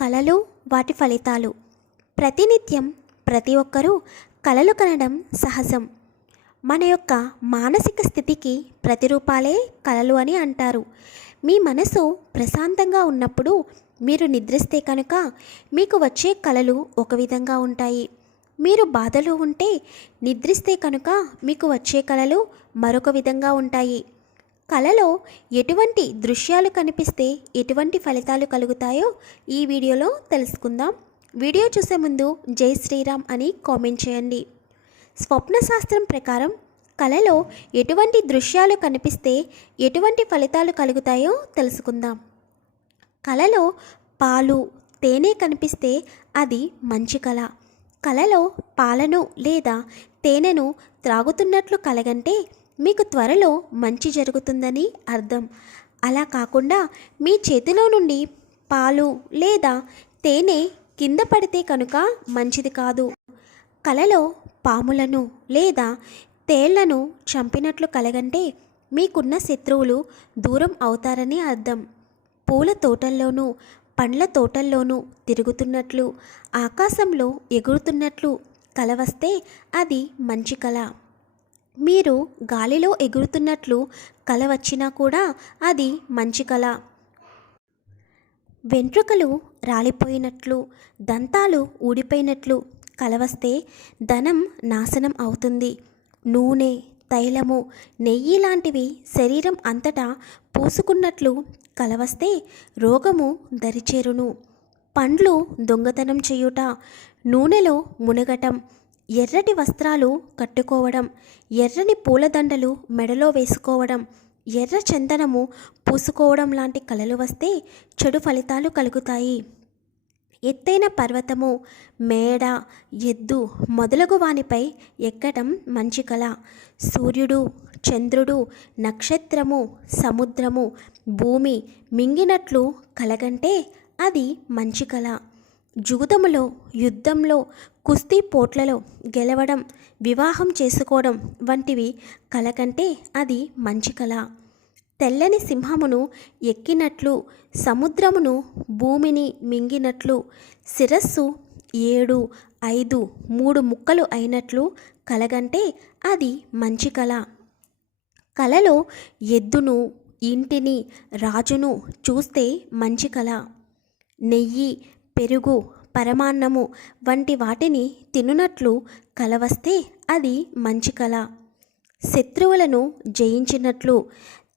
కళలు వాటి ఫలితాలు. ప్రతినిత్యం ప్రతి ఒక్కరూ కళలు కనడం సహజం. మన యొక్క మానసిక స్థితికి ప్రతిరూపాలే కళలు అని అంటారు. మీ మనసు ప్రశాంతంగా ఉన్నప్పుడు మీరు నిద్రిస్తే కనుక మీకు వచ్చే కళలు ఒక విధంగా ఉంటాయి. మీరు బాధలో ఉంటే నిద్రిస్తే కనుక మీకు వచ్చే కళలు మరొక విధంగా ఉంటాయి. కళలో ఎటువంటి దృశ్యాలు కనిపిస్తే ఎటువంటి ఫలితాలు కలుగుతాయో ఈ వీడియోలో తెలుసుకుందాం. వీడియో చూసే ముందు జై శ్రీరామ్ అని కామెంట్ చేయండి. స్వప్న శాస్త్రం ప్రకారం కళలో ఎటువంటి దృశ్యాలు కనిపిస్తే ఎటువంటి ఫలితాలు కలుగుతాయో తెలుసుకుందాం. కళలో పాలు తేనె కనిపిస్తే అది మంచి కళ. కళలో పాలను లేదా తేనెను త్రాగుతున్నట్లు కలగంటే మీకు త్వరలో మంచి జరుగుతుందని అర్థం. అలా కాకుండా మీ చేతిలో నుండి పాలు లేదా తేనె కింద పడితే కనుక మంచిది కాదు. కలలో పాములను లేదా తేళ్ళను చంపినట్లు కలగంటే మీకున్న శత్రువులు దూరం అవుతారని అర్థం. పూల తోటల్లోనూ పండ్ల తోటల్లోనూ తిరుగుతున్నట్లు ఆకాశంలో ఎగురుతున్నట్లు కల వస్తే అది మంచి కళ. మీరు గాలిలో ఎగురుతున్నట్లు కల వచ్చినా కూడా అది మంచి కళ వెంట్రుకలు రాలిపోయినట్లు దంతాలు ఊడిపోయినట్లు కలవస్తే ధనం నాశనం అవుతుంది. నూనె తైలము నెయ్యి లాంటివి శరీరం అంతటా పూసుకున్నట్లు కలవస్తే రోగము దరిచేరును. పండ్లు దొంగతనం చేయుట నూనెలో మునగటం ఎర్రటి వస్త్రాలు కట్టుకోవడం ఎర్రని పూలదండలు మెడలో వేసుకోవడం ఎర్ర చందనము పూసుకోవడం లాంటి కళలు వస్తే చెడు ఫలితాలు కలుగుతాయి. ఎత్తైన పర్వతము మేడ ఎద్దు మొదలగు వానిపై ఎక్కడం మంచి కళ. సూర్యుడు చంద్రుడు నక్షత్రము సముద్రము భూమి మింగినట్లు కలగంటే అది మంచి కళ. జూదములో యుద్ధంలో కుస్తీ పోట్లలో గెలవడం వివాహం చేసుకోవడం వంటివి కలకంటే అది మంచి కళ తెల్లని సింహమును ఎక్కినట్లు సముద్రమును భూమిని మింగినట్లు శిరస్సు ఏడు ఐదు మూడు ముక్కలు అయినట్లు కలగంటే అది మంచి కళ కలలో ఎద్దును ఇంటిని రాజును చూస్తే మంచి కళ నెయ్యి పెరుగు పరమాన్నము వంటి వాటిని తినునట్లు కలవస్తే అది మంచి కళ శత్రువులను జయించినట్లు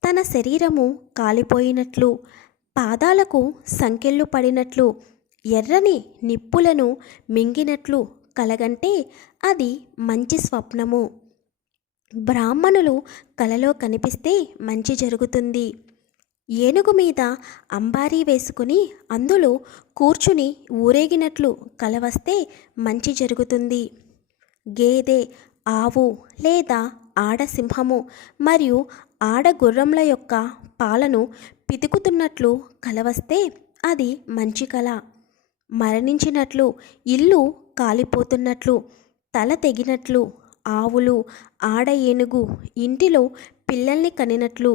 తన శరీరము కాలిపోయినట్లు పాదాలకు సంకెళ్ళు పడినట్లు ఎర్రని నిప్పులను మింగినట్లు కలగంటే అది మంచి స్వప్నము. బ్రాహ్మణులు కలలో కనిపిస్తే మంచి జరుగుతుంది. ఏనుగు మీద అంబారీ వేసుకుని అందులో కూర్చుని ఊరేగినట్లు కలవస్తే మంచి జరుగుతుంది. గేదె ఆవు లేదా ఆడ సింహము మరియు ఆడ గుర్రంల యొక్క పాలను పితుకుతున్నట్లు కలవస్తే అది మంచి కళ మరణించినట్లు ఇల్లు కాలిపోతున్నట్లు తల తెగినట్లు ఆవులు ఆడ ఏనుగు ఇంటిలో పిల్లల్ని కనినట్లు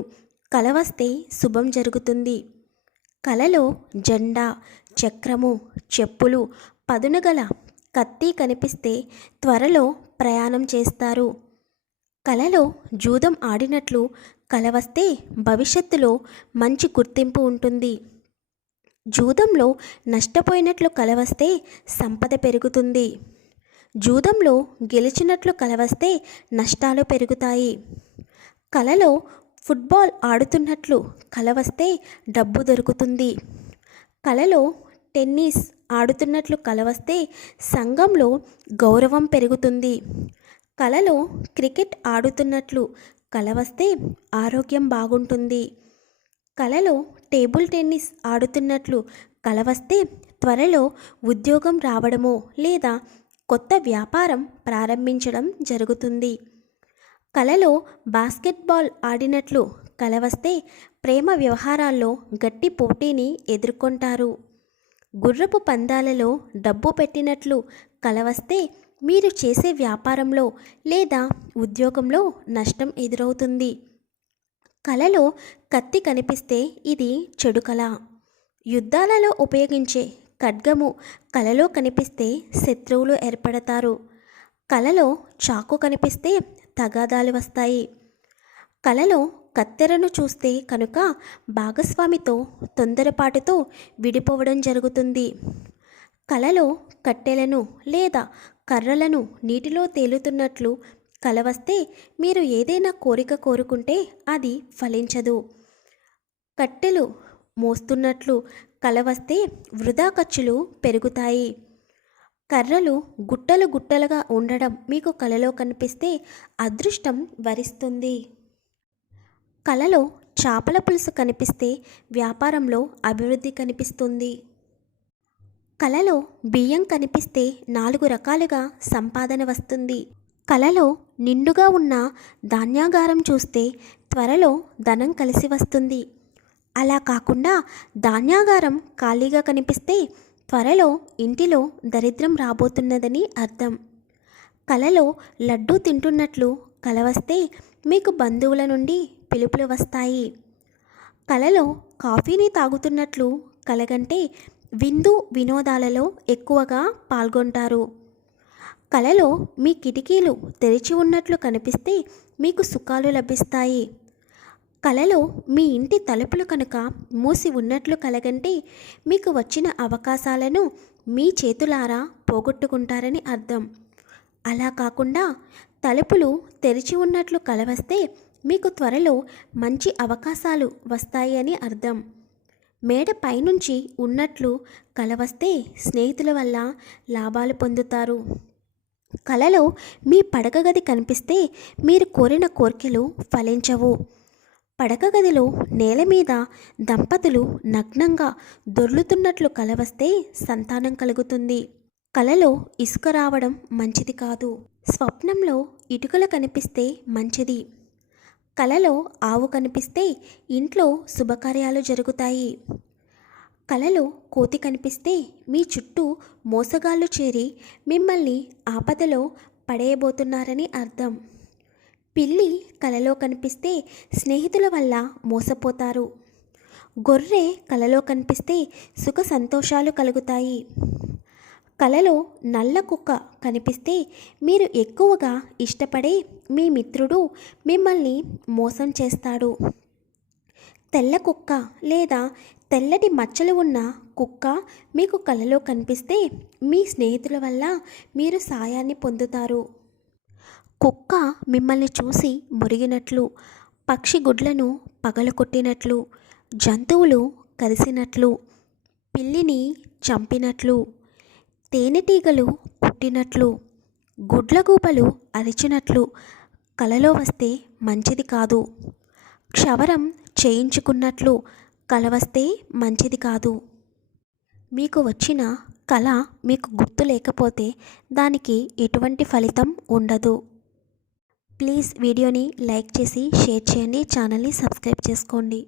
కలవస్తే శుభం జరుగుతుంది. కలలో జెండా చక్రము చెప్పులు పదునుగల కత్తి కనిపిస్తే త్వరలో ప్రయాణం చేస్తారు. కలలో జూదం ఆడినట్లు కలవస్తే భవిష్యత్తులో మంచి గుర్తింపు ఉంటుంది. జూదంలో నష్టపోయినట్లు కలవస్తే సంపద పెరుగుతుంది. జూదంలో గెలిచినట్లు కలవస్తే నష్టాలు పెరుగుతాయి. కలలో ఫుట్బాల్ ఆడుతున్నట్లు కలవస్తే డబ్బు దొరుకుతుంది. కలలో టెన్నిస్ ఆడుతున్నట్లు కలవస్తే సంఘంలో గౌరవం పెరుగుతుంది. కలలో క్రికెట్ ఆడుతున్నట్లు కలవస్తే ఆరోగ్యం బాగుంటుంది. కలలో టేబుల్ టెన్నిస్ ఆడుతున్నట్లు కలవస్తే త్వరలో ఉద్యోగం రావడమో లేదా కొత్త వ్యాపారం ప్రారంభించడం జరుగుతుంది. కలలో బాస్కెట్బాల్ ఆడినట్లు కలవస్తే ప్రేమ వ్యవహారాల్లో గట్టి పోటీని ఎదుర్కొంటారు. గుర్రపు పందాలలో డబ్బు పెట్టినట్లు కలవస్తే మీరు చేసే వ్యాపారంలో లేదా ఉద్యోగంలో నష్టం ఎదురవుతుంది. కలలో కత్తి కనిపిస్తే ఇది చెడు కళ. యుద్ధాలలో ఉపయోగించే ఖడ్గము కలలో కనిపిస్తే శత్రువులు ఏర్పడతారు. కలలో చాకు కనిపిస్తే తగాదాలు వస్తాయి. కలలో కత్తెరను చూస్తే కనుక భాగస్వామితో తొందరపాటుతో విడిపోవడం జరుగుతుంది. కలలో కట్టెలను లేదా కర్రలను నీటిలో తేలుతున్నట్లు కల వస్తే మీరు ఏదైనా కోరిక కోరుకుంటే అది ఫలించదు. కట్టెలు మోస్తున్నట్లు కల వస్తే వృధా ఖర్చులు పెరుగుతాయి. కర్రలు గుట్టలు గుట్టలుగా ఉండడం మీకు కలలో కనిపిస్తే అదృష్టం వరిస్తుంది. కలలో చేపల పులుసు కనిపిస్తే వ్యాపారంలో అభివృద్ధి కనిపిస్తుంది. కలలో బియ్యం కనిపిస్తే నాలుగు రకాలుగా సంపాదన వస్తుంది. కలలో నిండుగా ఉన్న ధాన్యాగారం చూస్తే త్వరలో ధనం కలిసి వస్తుంది. అలా కాకుండా ధాన్యాగారం ఖాళీగా కనిపిస్తే త్వరలో ఇంటిలో దరిద్రం రాబోతున్నదని అర్థం. కలలో లడ్డూ తింటున్నట్లు కల వస్తే మీకు బంధువుల నుండి పిలుపులు వస్తాయి. కలలో కాఫీని తాగుతున్నట్లు కలగంటే విందు వినోదాలలో ఎక్కువగా పాల్గొంటారు. కలలో మీ కిటికీలు తెరిచి ఉన్నట్లు కనిపిస్తే మీకు సుఖాలు లభిస్తాయి. కలలో మీ ఇంటి తలుపులు కనుక మూసి ఉన్నట్లు కలగంటే మీకు వచ్చిన అవకాశాలను మీ చేతులారా పోగొట్టుకుంటారని అర్థం. అలా కాకుండా తలుపులు తెరిచి ఉన్నట్లు కలవస్తే మీకు త్వరలో మంచి అవకాశాలు వస్తాయి అని అర్థం. మేడ పైనుంచి ఉన్నట్లు కలవస్తే స్నేహితుల వల్ల లాభాలు పొందుతారు. కలలో మీ పడక గది కనిపిస్తే మీరు కోరిన కోరికలు ఫలించవు. పడక గదిలో నేల మీద దంపతులు నగ్నంగా దొర్లుతున్నట్లు కలవస్తే సంతానం కలుగుతుంది. కలలో ఇసుక రావడం మంచిది కాదు. స్వప్నంలో ఇటుకలు కనిపిస్తే మంచిది. కలలో ఆవు కనిపిస్తే ఇంట్లో శుభకార్యాలు జరుగుతాయి. కలలో కోతి కనిపిస్తే మీ చుట్టూ మోసగాళ్ళు చేరి మిమ్మల్ని ఆపదలో పడేయబోతున్నారని అర్థం. పిల్లి కలలో కనిపిస్తే స్నేహితుల వల్ల మోసపోతారు. గొర్రె కలలో కనిపిస్తే సుఖ సంతోషాలు కలుగుతాయి. కలలో నల్ల కుక్క కనిపిస్తే మీరు ఎక్కువగా ఇష్టపడే మీ మిత్రుడు మిమ్మల్ని మోసం చేస్తాడు. తెల్ల కుక్క లేదా తెల్లటి మచ్చలు ఉన్న కుక్క మీకు కలలో కనిపిస్తే మీ స్నేహితుల వల్ల మీరు సాయాన్ని పొందుతారు. కుక్క మిమ్మల్ని చూసి మురిగినట్లు పక్షి గుడ్లను పగలకొట్టినట్లు జంతువులు కలిసినట్లు పిల్లిని చంపినట్లు తేనెటీగలు కుట్టినట్లు గుడ్లగూపలు అరిచినట్లు కలలో వస్తే మంచిది కాదు. క్షవరం చేయించుకున్నట్లు కల వస్తే మంచిది కాదు. మీకు వచ్చిన కళ మీకు గుర్తు లేకపోతే దానికి ఎటువంటి ఫలితం ఉండదు. ప్లీజ్ వీడియోని లైక్ చేసి షేర్ చేయండి ఛానల్ని సబ్స్క్రైబ్ చేసుకోండి.